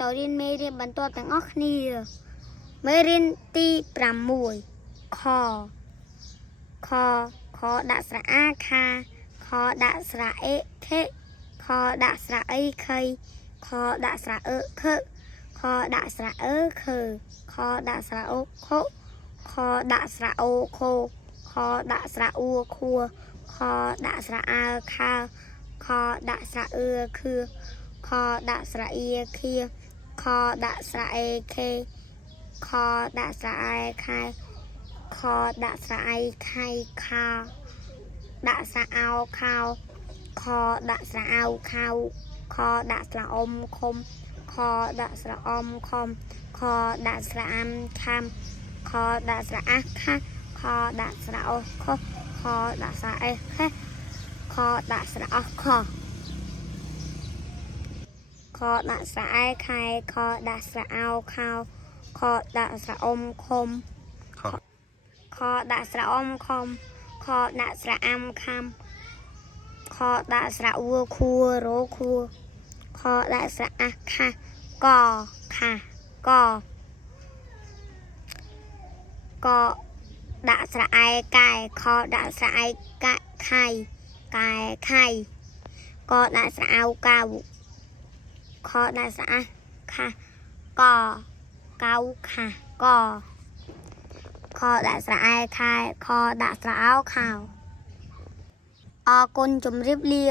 តរៀនមេរៀនបន្តទាំងអស់គ្នាមេរៀនទី6ខដាក់ស្រៈអាខាខដាក់ស្រៈអេខេខដាក់ស្រៈអីខៃខដាក់ស្រៈអឺខឹខដាក់ស្រៈអឺខឺខដាក់ស្រៈអូខុខដាក់ស្រៈអូខូខដាក់ស្រៈអ៊ូខួខដាក់ស្រៈអើខើខដាក់ស្រៈអឺខឿខដាក់ស្រៈអ៊ីខៀខដាក់ស្រៈអេខេខដាក់ស្រៈអែខែខដាក់ស្រៈអៃខៃខាដាក់ស្រៈអោខោខដាក់ស្រៈអៅខៅខដាក់ស្រៈអ៊ំខុំខដាក់ស្រៈអ៊ំខំខដាក់ស្រៈអាំខាំខដាក់ស្រៈអាខាខដាក់ស្រៈអូខុខដាក់ស្រៈអេខេខដាក់ស្រៈអខខដាក់ស្រៈអែខែខដាក់ស្រៈអោខោខដាក់ស្រៈអ៊ំខុំខដាក់ស្រៈអ៊ំខំខដាក់ស្រៈអាំខាំខដាក់ស្រៈអ៊ូខួរោខួខដាក់ស្រៈអាខាកខាកកដាក់ស្រៈអែកែខដាក់ស្រៈអៃកែខៃកែខៃកដាក់ស្រៈអៅកៅខដាក់ស្រៈអាខាកកៅខាកខដាក់ស្រៈអែខែខដាក់ស្រៈអោខៅអរគុណជម្រាបលា